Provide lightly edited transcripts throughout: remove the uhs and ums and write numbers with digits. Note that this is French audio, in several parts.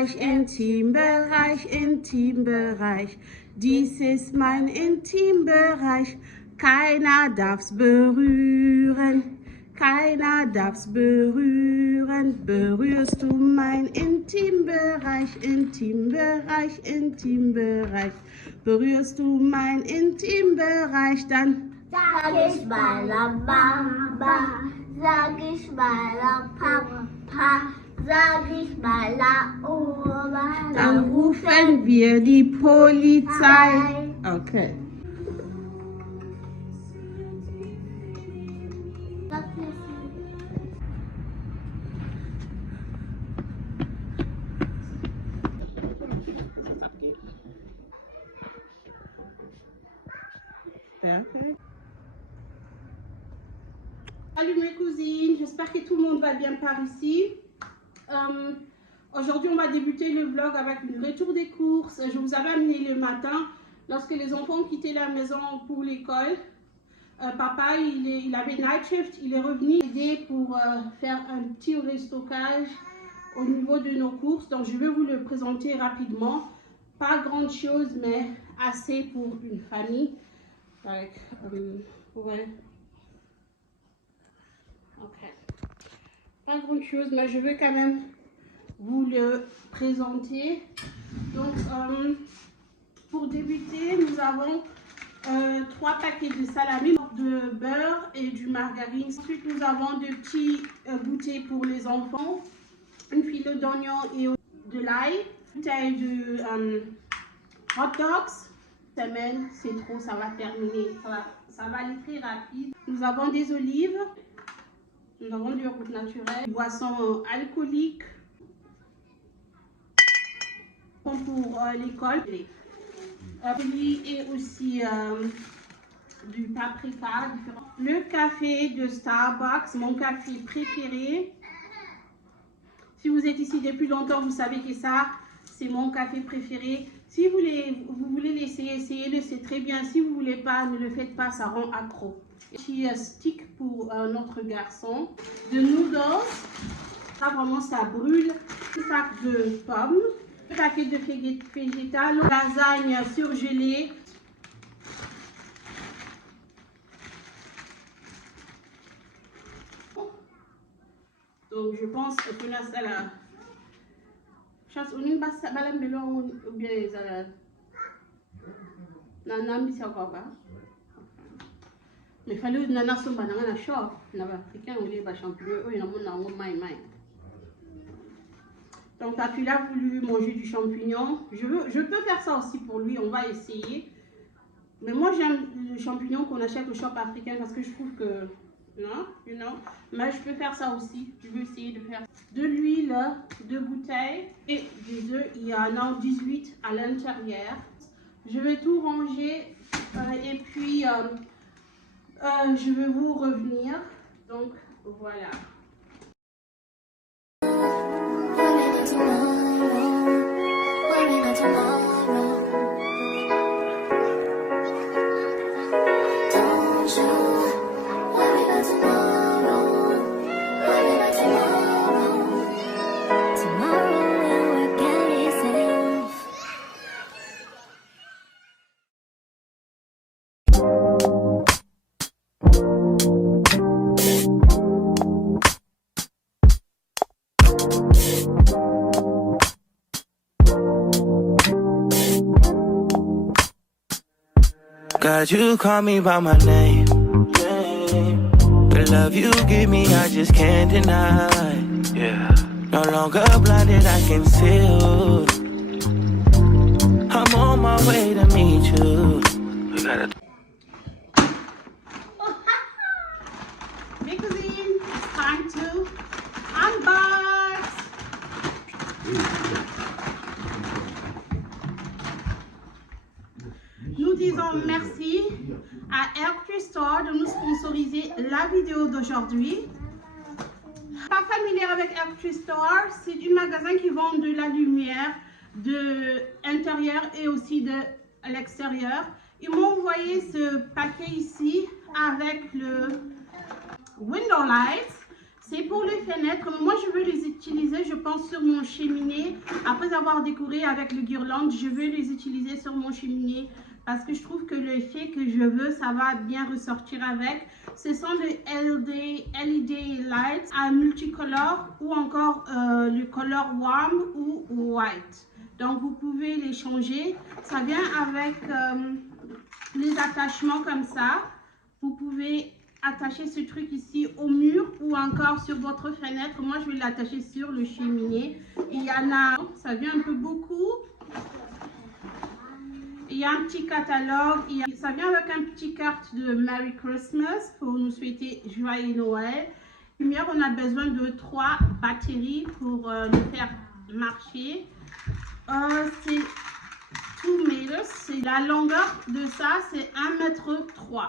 Intimbereich, Intimbereich, Intimbereich. Dies ist mein Intimbereich. Keiner darf's berühren. Keiner darf's berühren. Berührst du mein Intimbereich, Intimbereich, Intimbereich. Berührst du mein Intimbereich, dann sag ich meiner Mama, sag ich meiner Papa, sag ich meiner Oma. Dann rufen wir die Polizei. Okay. Perfect. Salut mes cousines, j'espère que tout le monde va bien par ici. Aujourd'hui, on va débuter le vlog avec une retour des courses. Je vous avais amené le matin, lorsque les enfants ont quitté la maison pour l'école. Papa, il avait night shift, il est revenu aider pour faire un petit restockage au niveau de nos courses. Donc, je vais vous le présenter rapidement. Pas grand chose, mais assez pour une famille. Like, ouais. Ok. Pas grand chose, mais je vais quand même vous le présenter. Donc, pour débuter, nous avons 3 paquets de salami, de beurre et du margarine. Ensuite, nous avons de petits goûters pour les enfants, une filet d'oignon et de l'ail, une bouteille de hot dogs. Semaine, c'est trop, ça va terminer, ça va aller très rapide. Nous avons des olives, nous avons du yaourt naturel, des boissons alcooliques pour l'école. Et aussi du paprika, le café de Starbucks, mon café préféré. Si vous êtes ici depuis longtemps, vous savez que ça, c'est mon café préféré. Si vous voulez l'essayer, essayez-le, c'est très bien. Si vous ne voulez pas, ne le faites pas, ça rend accro. Petit stick pour notre garçon. De noodles, ça vraiment, ça brûle. Un sac de pommes. Un paquet de végétal. Lasagne surgelée. Donc, je pense qu'on a ça là. Chasse on ba balam belong ou bien nana c'est encore pas mais fallait nana so banana na shop na africain ou les ba champignon eux na mona ngo mai. Donc il a voulu manger du champignon. Je peux faire ça aussi pour lui, on va essayer. Mais moi j'aime le champignon qu'on achète au shop africain parce que je trouve que non, you know. Mais je peux faire ça aussi. Je vais essayer de faire de l'huile, 2 bouteilles et des œufs. Il y en a 18 à l'intérieur. Je vais tout ranger et puis je vais vous revenir. Donc voilà. God, you call me by my name. The love you give me, I just can't deny. Yeah. No longer blinded, I can see you. I'm on my way to meet you. We gotta. Mes cousines, it's time to unbox. Nous disons merci à Airtree Store de nous sponsoriser la vidéo d'aujourd'hui. Pas familière avec Airtree Store, c'est du magasin qui vend de la lumière de l'intérieur et aussi de l'extérieur. Ils m'ont envoyé ce paquet ici avec le window light. C'est pour les fenêtres. Moi, je veux les utiliser, je pense, sur mon cheminée. Après avoir décoré avec le guirlande, je veux les utiliser sur mon cheminée parce que je trouve que l'effet que je veux, ça va bien ressortir avec. Ce sont les LED lights à multicolore ou encore le color warm ou white. Donc, vous pouvez les changer. Ça vient avec les attachements comme ça. Vous pouvez attacher ce truc ici au mur ou encore sur votre fenêtre. Moi, je vais l'attacher sur le cheminée. Il y en a, ça vient un peu beaucoup. Il y a un petit catalogue. Ça vient avec un petit carte de Merry Christmas pour nous souhaiter joyeux Noël. Lumière, on a besoin de 3 batteries pour le faire marcher. C'est 2 meters. La longueur de ça, c'est 1,3 m.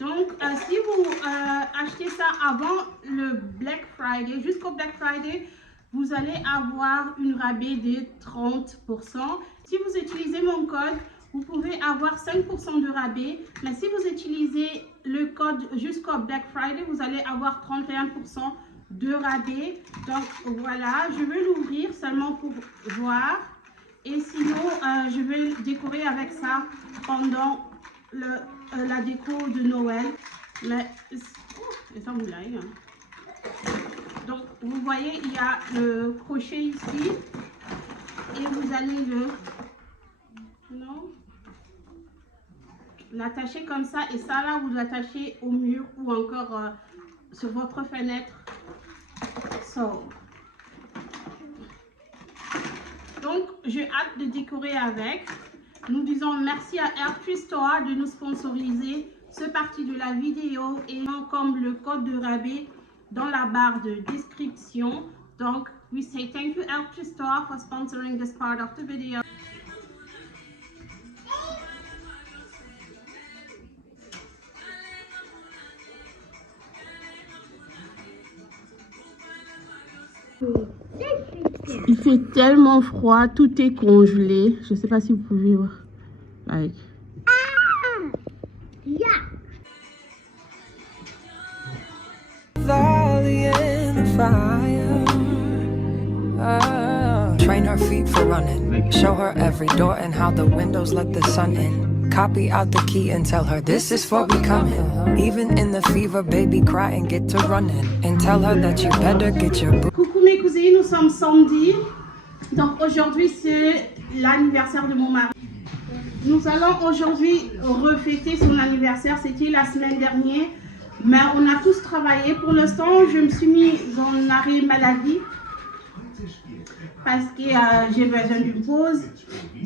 Donc, si vous achetez ça avant le Black Friday, jusqu'au Black Friday, vous allez avoir une rabais de 30%. Si vous utilisez mon code, vous pouvez avoir 5% de rabais. Mais si vous utilisez le code jusqu'au Black Friday, vous allez avoir 31% de rabais. Donc, voilà, je vais l'ouvrir seulement pour voir. Et sinon, je vais décorer avec ça pendant la déco de Noël. Mais ça vous l'aille. Donc vous voyez, il y a le crochet ici et vous allez l'attacher comme ça, et ça là vous l'attachez au mur ou encore sur votre fenêtre. Donc j'ai hâte de décorer avec. Nous disons merci à Airtree Store de nous sponsoriser ce partie de la vidéo, et comme le code de rabais dans la barre de description. Donc, we say thank you Airtree Store for sponsoring this part of the video. Il fait tellement froid, tout est congelé. Je ne sais pas si vous pouvez voir. Like. Yeah. Train her feet for running. Show her every door and how the windows let the sun in. Copy out the key and tell her this is for becoming. Even in the fever, baby, cry and get to running. And tell her that you better get your Coucou mes cousines, nous sommes samedi. Donc aujourd'hui c'est l'anniversaire de mon mari. Nous allons aujourd'hui refêter son anniversaire. C'était la semaine dernière, mais on a tous travaillé. Pour l'instant, je me suis mis en arrêt maladie parce que j'ai besoin d'une pause.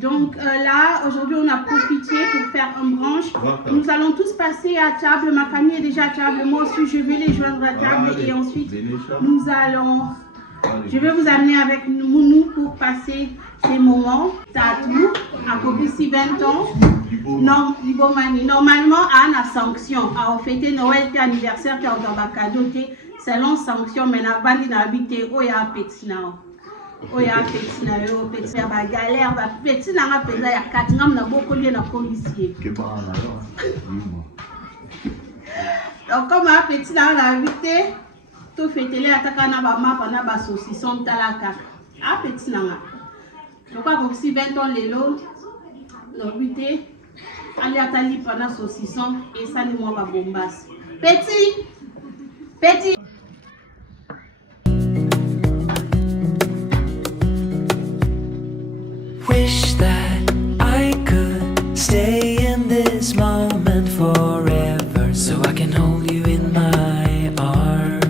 Donc là, aujourd'hui, on a profité pour faire un brunch. Nous allons tous passer à table. Ma famille est déjà à table. Moi aussi, je vais les joindre à table et ensuite, je vais vous amener avec nous pour passer ces moments. Tatou, à Kobisi 20 ans. Non, normalement, à la sanction, à fêter Noël et anniversaire, qui a un cadeau, selon sanction, mais na bandi na habité, oh ya petit na. Oh ya petit na, oh petit na, ba galère, ba petit na nga pesa ya 4 ngam na boko lié na policier. Donc comme un petit na na habité, tout fêter les attaques na ba mapa na ba saucisson talaka. A petit na nga. Donc quoi si 20 ans les lots, l'habité, allez à tali pendant saucisson et ça ni moi ba bombas. Petit, petit. Wish that I could stay in this moment forever, so I can hold you in my arms.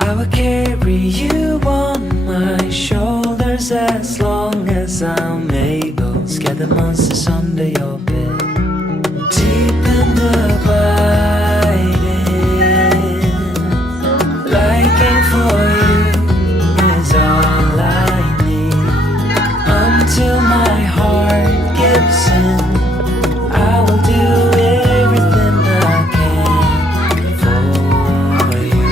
I will carry you on my shoulders as long as I'm able. Scare the monsters under your bed. Deep in the biting, liking for you is all I need. Until my heart gives in, I will do everything I can for you.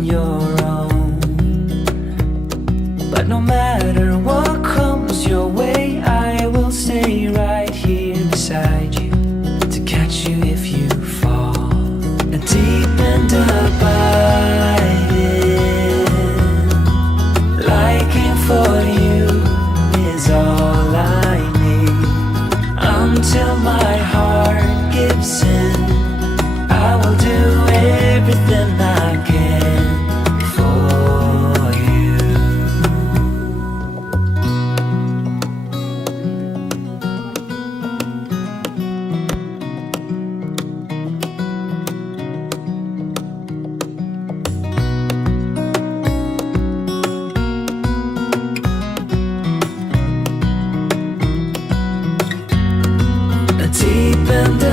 on your own. But no matter what comes your way, I will stay right here beside you to catch you if you fall. And deep and abiding, liking for you is all I need. Until my heart gives in, I will do everything I can for you. Deep and